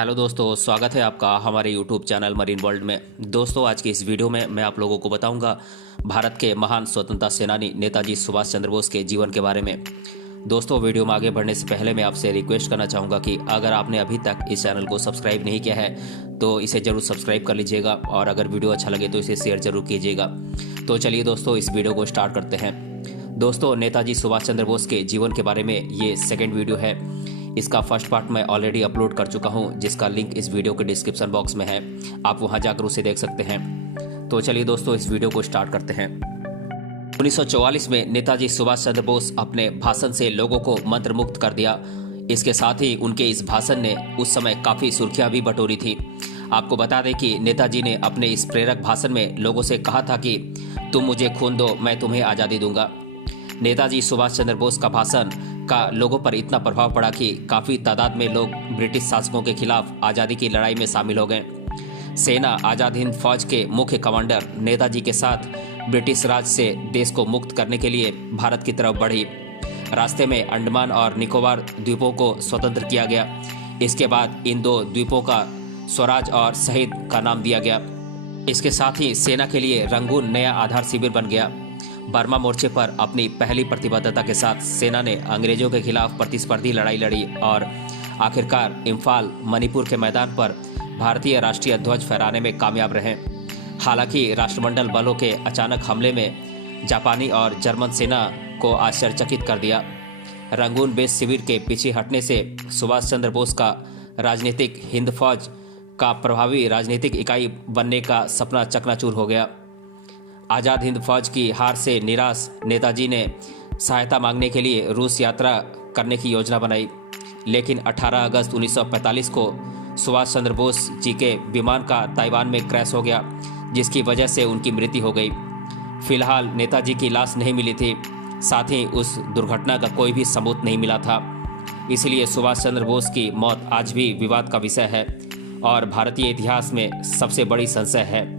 Hello दोस्तों, स्वागत है आपका हमारे यूट्यूब चैनल मरीन वर्ल्ड में। दोस्तों, आज की इस वीडियो में मैं आप लोगों को बताऊंगा भारत के महान स्वतंत्रता सेनानी नेताजी सुभाष चंद्र बोस के जीवन के बारे में। दोस्तों, वीडियो में आगे बढ़ने से पहले मैं आपसे रिक्वेस्ट करना चाहूँगा कि अगर आपने अभी तक इस चैनल को सब्सक्राइब नहीं किया है तो इसे ज़रूर सब्सक्राइब कर लीजिएगा और अगर वीडियो अच्छा लगे तो इसे शेयर ज़रूर कीजिएगा। तो चलिए दोस्तों, इस वीडियो को स्टार्ट करते हैं। दोस्तों, नेताजी सुभाष चंद्र बोस के जीवन के बारे में ये सेकेंड वीडियो है। इसका फर्स्ट पार्ट मैं ऑलरेडी अपलोड कर चुका हूं, जिसका लिंक इस वीडियो के डिस्क्रिप्शन बॉक्स में है। आप वहां जाकर उसे देख सकते हैं। तो चलिए दोस्तों, इस वीडियो को स्टार्ट करते हैं। 1944 में नेताजी सुभाष चंद्र बोस अपने भाषण से लोगों को मंत्रमुग्ध कर दिया। इसके साथ ही उनके इस भाषण ने उस समय काफ़ी सुर्खियां भी बटोरी थी। आपको बता दें कि नेताजी ने अपने इस प्रेरक भाषण में लोगों से कहा था कि तुम मुझे खून दो, मैं तुम्हें आज़ादी दूंगा। नेताजी सुभाष चंद्र बोस का भाषण का लोगों पर इतना प्रभाव पड़ा कि काफ़ी तादाद में लोग ब्रिटिश शासकों के खिलाफ आज़ादी की लड़ाई में शामिल हो गए। सेना आज़ाद हिंद फौज के मुख्य कमांडर नेताजी के साथ ब्रिटिश राज से देश को मुक्त करने के लिए भारत की तरफ बढ़ी। रास्ते में अंडमान और निकोबार द्वीपों को स्वतंत्र किया गया। इसके बाद इन दो द्वीपों का स्वराज और शहीद का नाम दिया गया। इसके साथ ही सेना के लिए रंगून नया आधार शिविर बन गया। बर्मा मोर्चे पर अपनी पहली प्रतिबद्धता के साथ सेना ने अंग्रेजों के खिलाफ प्रतिस्पर्धी लड़ाई लड़ी और आखिरकार इम्फाल मणिपुर के मैदान पर भारतीय राष्ट्रीय ध्वज फहराने में कामयाब रहे। हालांकि राष्ट्रमंडल बलों के अचानक हमले में जापानी और जर्मन सेना को आश्चर्यचकित कर दिया। रंगून बेस शिविर के पीछे हटने से सुभाष चंद्र बोस का राजनीतिक हिंद फौज का प्रभावी राजनीतिक इकाई बनने का सपना चकनाचूर हो गया। आज़ाद हिंद फौज की हार से निराश नेताजी ने सहायता मांगने के लिए रूस यात्रा करने की योजना बनाई, लेकिन 18 अगस्त 1945 को सुभाष चंद्र बोस जी के विमान का ताइवान में क्रैश हो गया, जिसकी वजह से उनकी मृत्यु हो गई। फिलहाल नेताजी की लाश नहीं मिली थी, साथ ही उस दुर्घटना का कोई भी सबूत नहीं मिला था। इसलिए सुभाष चंद्र बोस की मौत आज भी विवाद का विषय है और भारतीय इतिहास में सबसे बड़ी संशय है।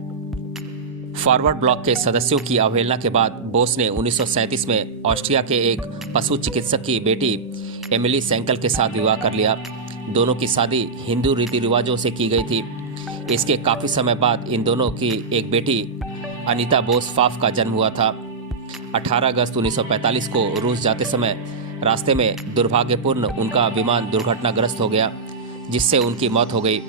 फॉरवर्ड ब्लॉक के सदस्यों की अवहेलना के बाद बोस ने 1937 में ऑस्ट्रिया के एक पशु चिकित्सक की बेटी एमिली सेंकल के साथ विवाह कर लिया। दोनों की शादी हिंदू रीति रिवाजों से की गई थी। इसके काफ़ी समय बाद इन दोनों की एक बेटी अनीता बोस फाफ का जन्म हुआ था। 18 अगस्त 1945 को रूस जाते समय रास्ते में दुर्भाग्यपूर्ण उनका विमान दुर्घटनाग्रस्त हो गया, जिससे उनकी मौत हो गई।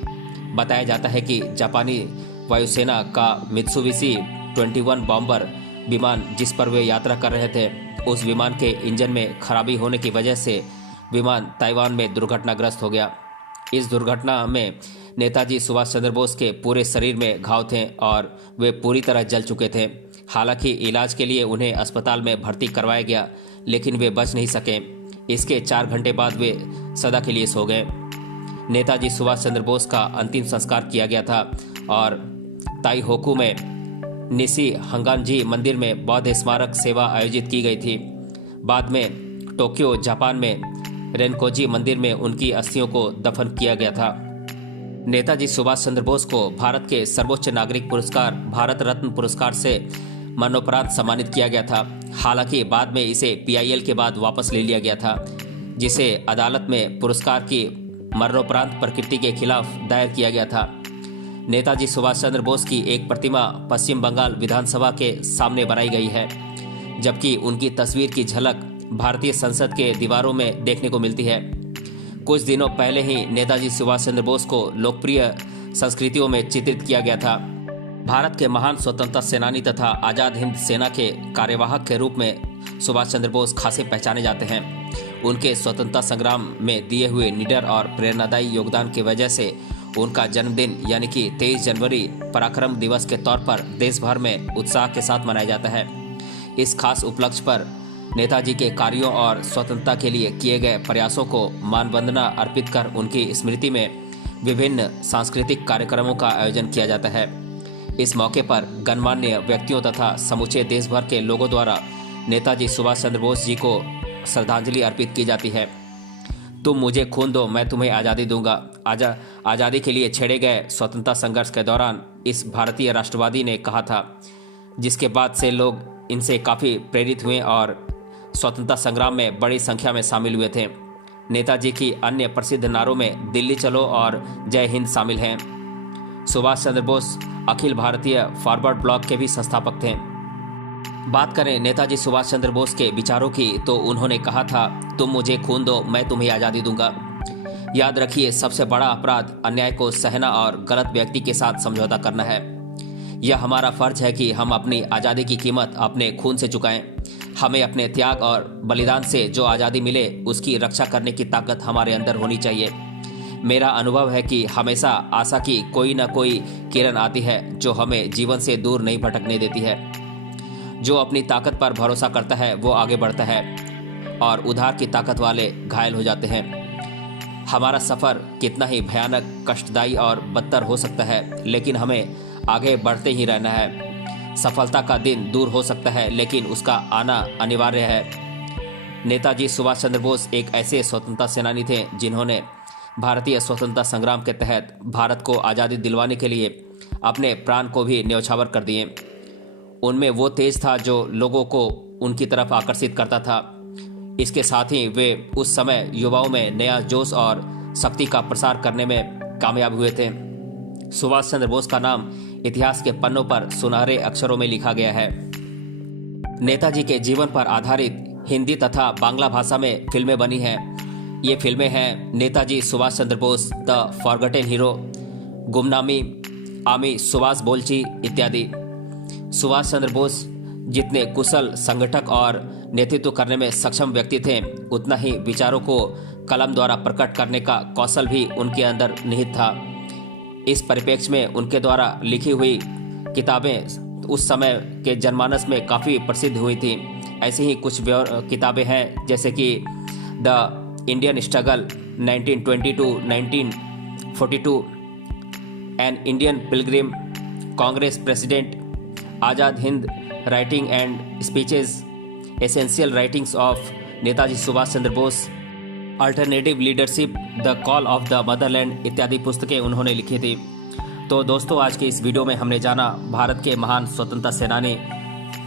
बताया जाता है कि जापानी वायुसेना का मित्सुबिशी 21 बॉम्बर विमान जिस पर वे यात्रा कर रहे थे, उस विमान के इंजन में खराबी होने की वजह से विमान ताइवान में दुर्घटनाग्रस्त हो गया। इस दुर्घटना में नेताजी सुभाष चंद्र बोस के पूरे शरीर में घाव थे और वे पूरी तरह जल चुके थे। हालांकि इलाज के लिए उन्हें अस्पताल में भर्ती करवाया गया, लेकिन वे बच नहीं सके। इसके 4 घंटे बाद वे सदा के लिए सो गए। नेताजी सुभाष चंद्र बोस का अंतिम संस्कार किया गया था और ताइहोकू में निशी हंगानजी मंदिर में बौद्ध स्मारक सेवा आयोजित की गई थी। बाद में टोक्यो जापान में रेनकोजी मंदिर में उनकी अस्थियों को दफन किया गया था। नेताजी सुभाष चंद्र बोस को भारत के सर्वोच्च नागरिक पुरस्कार भारत रत्न पुरस्कार से मरणोपरांत सम्मानित किया गया था। हालांकि बाद में इसे PIL के बाद वापस ले लिया गया था, जिसे अदालत में पुरस्कार की मरणोपरांत प्रकृति के खिलाफ दायर किया गया था। नेताजी सुभाष चंद्र बोस की एक प्रतिमा पश्चिम बंगाल विधानसभा के सामने बनाई गई है, जबकि उनकी तस्वीर की झलक भारतीय संसद के दीवारों में देखने को मिलती है। कुछ दिनों पहले ही नेताजी सुभाष चंद्र बोस को लोकप्रिय संस्कृतियों में चित्रित किया गया था। भारत के महान स्वतंत्रता सेनानी तथा आज़ाद हिंद सेना के कार्यवाहक के रूप में सुभाष चंद्र बोस खासे पहचाने जाते हैं। उनके स्वतंत्रता संग्राम में दिए हुए निडर और प्रेरणादायी योगदान की वजह से उनका जन्मदिन यानी कि 23 जनवरी पराक्रम दिवस के तौर पर देश भर में उत्साह के साथ मनाया जाता है। इस खास उपलक्ष्य पर नेताजी के कार्यों और स्वतंत्रता के लिए किए गए प्रयासों को मानवंदना अर्पित कर उनकी स्मृति में विभिन्न सांस्कृतिक कार्यक्रमों का आयोजन किया जाता है। इस मौके पर गणमान्य व्यक्तियों तथा समूचे देश भर के लोगों द्वारा नेताजी सुभाष चंद्र बोस जी को श्रद्धांजलि अर्पित की जाती है। तुम मुझे खून दो, मैं तुम्हें आज़ादी दूंगा। आज़ादी के लिए छेड़े गए स्वतंत्रता संघर्ष के दौरान इस भारतीय राष्ट्रवादी ने कहा था, जिसके बाद से लोग इनसे काफ़ी प्रेरित हुए और स्वतंत्रता संग्राम में बड़ी संख्या में शामिल हुए थे। नेताजी की अन्य प्रसिद्ध नारों में दिल्ली चलो और जय हिंद शामिल हैं। सुभाष चंद्र बोस अखिल भारतीय फॉरवर्ड ब्लॉक के भी संस्थापक थे। बात करें नेताजी सुभाष चंद्र बोस के विचारों की तो उन्होंने कहा था, तुम मुझे खून दो, मैं तुम्हें आज़ादी दूंगा। याद रखिए, सबसे बड़ा अपराध अन्याय को सहना और गलत व्यक्ति के साथ समझौता करना है। यह हमारा फर्ज है कि हम अपनी आज़ादी की कीमत अपने खून से चुकाएं। हमें अपने त्याग और बलिदान से जो आज़ादी मिले उसकी रक्षा करने की ताकत हमारे अंदर होनी चाहिए। मेरा अनुभव है कि हमेशा आशा की कोई ना कोई किरण आती है जो हमें जीवन से दूर नहीं भटकने देती है। जो अपनी ताकत पर भरोसा करता है वो आगे बढ़ता है और उधार की ताकत वाले घायल हो जाते हैं। हमारा सफ़र कितना ही भयानक, कष्टदायी और बदतर हो सकता है, लेकिन हमें आगे बढ़ते ही रहना है। सफलता का दिन दूर हो सकता है, लेकिन उसका आना अनिवार्य है। नेताजी सुभाष चंद्र बोस एक ऐसे स्वतंत्रता सेनानी थे जिन्होंने भारतीय स्वतंत्रता संग्राम के तहत भारत को आज़ादी दिलवाने के लिए अपने प्राण को भी न्यौछावर कर दिए। उनमें वो तेज था जो लोगों को उनकी तरफ आकर्षित करता था। इसके साथ ही वे उस समय युवाओं में नया जोश और शक्ति का प्रसार करने में कामयाब हुए थे। सुभाष चंद्र बोस का नाम इतिहास के पन्नों पर सुनहरे अक्षरों में लिखा गया है। नेताजी के जीवन पर आधारित हिंदी तथा बांग्ला भाषा में फिल्में बनी हैं। ये फिल्में हैं Netaji Subhash Chandra Bose, the forgotten hero, गुमनामी, आमी सुभाष बोलची इत्यादि। सुभाष चंद्र बोस जितने कुशल संगठक और नेतृत्व करने में सक्षम व्यक्ति थे, उतना ही विचारों को कलम द्वारा प्रकट करने का कौशल भी उनके अंदर निहित था। इस परिप्रेक्ष्य में उनके द्वारा लिखी हुई किताबें उस समय के जनमानस में काफ़ी प्रसिद्ध हुई थी। ऐसी ही कुछ किताबें हैं जैसे कि the Indian struggle 1920 to 1942, an Indian Pilgrim, Congress president, Azad Hind writing and speeches, essential writings of Netaji Subhash Chandra Bose, alternative leadership, the call of the Motherland इत्यादि पुस्तकें उन्होंने लिखी थी। तो दोस्तों, आज के इस वीडियो में हमने जाना भारत के महान स्वतंत्रता सेनानी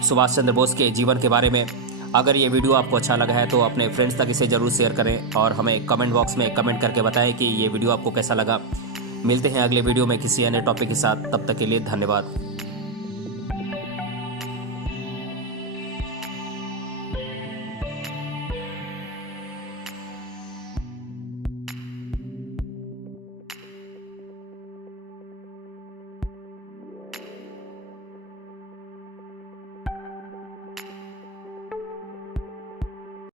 सुभाष चंद्र बोस के जीवन के बारे में। अगर ये वीडियो आपको अच्छा लगा है तो अपने फ्रेंड्स तक इसे ज़रूर शेयर करें और हमें कमेंट बॉक्स में कमेंट करके बताएं कि ये वीडियो आपको कैसा लगा। मिलते हैं अगले वीडियो में किसी अन्य टॉपिक के साथ। तब तक के लिए धन्यवाद।